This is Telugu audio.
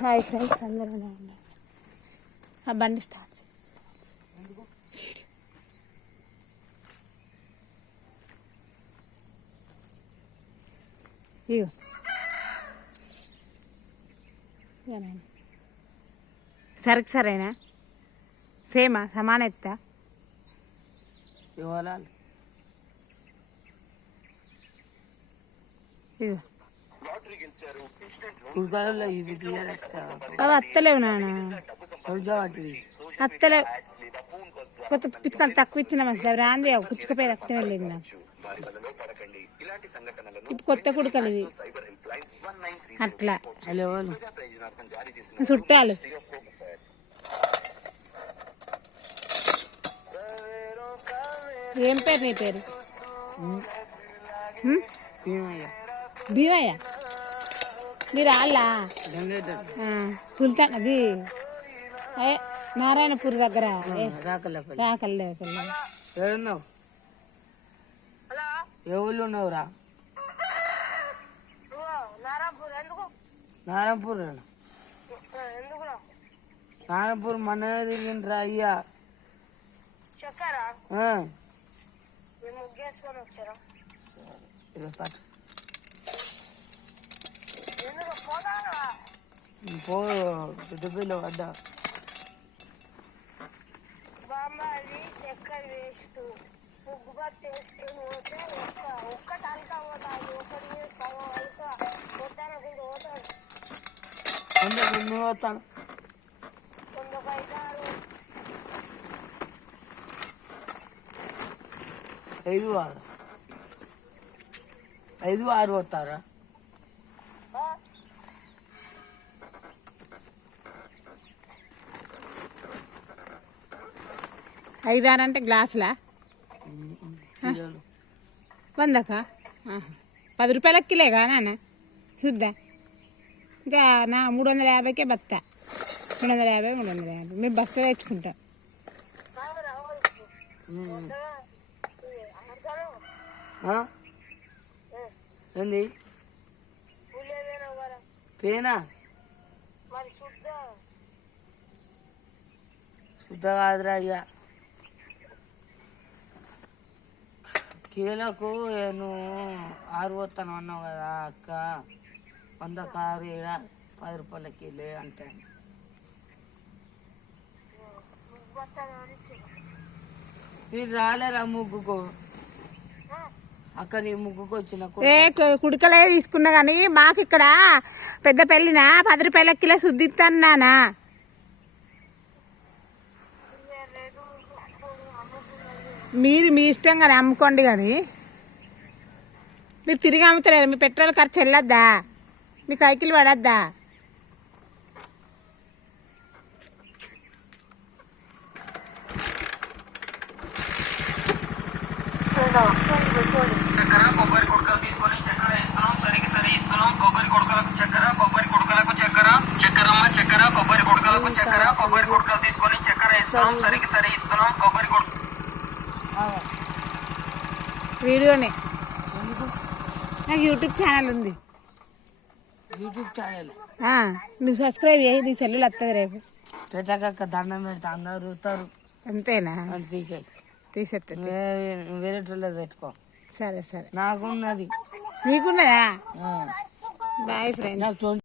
హాయ్ ఫ్రెండ్స్ అందరూ ఆ బండి స్టార్ట్. ఇగో. సరుకు సరేనా? సేమా? సమాన ఎత్తా? వివరాలు ఇగో ఇవి అవి అత్తలేవు నాన్న. అత్తలేవు కొత్త పిచ్చుకొని తక్కువ ఇచ్చిన మంచిది రాంది కుచ్చుకపోయి రక్తం వెళ్ళేది ఇప్పుడు కొత్త కుడుకలు ఇవి. అట్లా. ఎవరు చుట్టాలు. ఏం పేరు నీ పేరు? భీమయ్య. భీమయ్య? మీరు ఆ, సుల్తాన్ అది. ఏ నారాయణపూర్ దగ్గర? కల్లే. ఏడున్నావు ఏ ఊళ్ళో ఉన్నావురా నారాయణపూర్? నారాయణపూర్ మన తిరిగిండ్రా అయ్యా. చెప్పారా? ముగ్గేసుకొని వచ్చారా? నువ్వు వస్తాను కొందరు ఐదారు ఐదు ఆరు. ఐదు ఆరు వస్తారా ఐదారంటే గ్లాసులా? వందకా. పది రూపాయలకి కిలేగా నాన్న? చూద్దా. ఇంకా నా మూడు వందల యాభైకే బత్తా. మూడు వందల యాభై మూడు వందల యాభై. మేము బస్తా తెచ్చుకుంటాం? ఏంది? పేనా? మరి శుద్ధ శుద్ధ కాదురా అయ్యా కిలోకు నువ్వు ఆరు పోతాను అన్నావు కదా అక్క. వంద కారు ఈడ పది రూపాయల కిలో అంటాను మీరు రాలేరా ముగ్గుకు? అక్క నీ ముగ్గుకు వచ్చిన ఏ కుడికలే తీసుకున్నా కానీ మాకు ఇక్కడ పెద్ద పెళ్ళిన పది రూపాయల కిలో శుద్ధిస్తాను నానా మీరు మీ ఇష్టంగా అమ్ముకోండి కానీ. మీరు తిరిగి అమ్ముతలేరు మీ పెట్రోల్ ఖర్చు వెళ్ళొద్దా? మీ కైకిలు పడద్దా? కొబ్బరి కొడుకలు తీసుకొని చక్కెర ఇస్తున్నాం సరికి సరి ఇస్తున్నాం కొబ్బరి కొడుకలకు చక్కెర కొబ్బరి కుడకలకు చక్కెర చక్కెరమ్మ చక్కెర కొబ్బరి కుడకలకు చక్కెర కొబ్బరి కుడకలు తీసుకొని చక్కెర ఇస్తున్నాం సరికి సరి ఇస్తున్నాం కొబ్బరి కుడక వీడియోనే. నాకు యూట్యూబ్ ఛానల్ ఉంది. YouTube channel. నువ్వు సబ్స్క్రైబ్ చేయి నీ సెల్లులు వస్తుంది రేపు. పెట్టాక దండం పెడతా అందరు చూస్తారు అంతేనా? తీసేయి. తీసేస్తుంది వే- వేరే వాళ్ళది పెట్టుకో. సరే సరే. నాకున్నది. నీకున్నదా. Bye friends.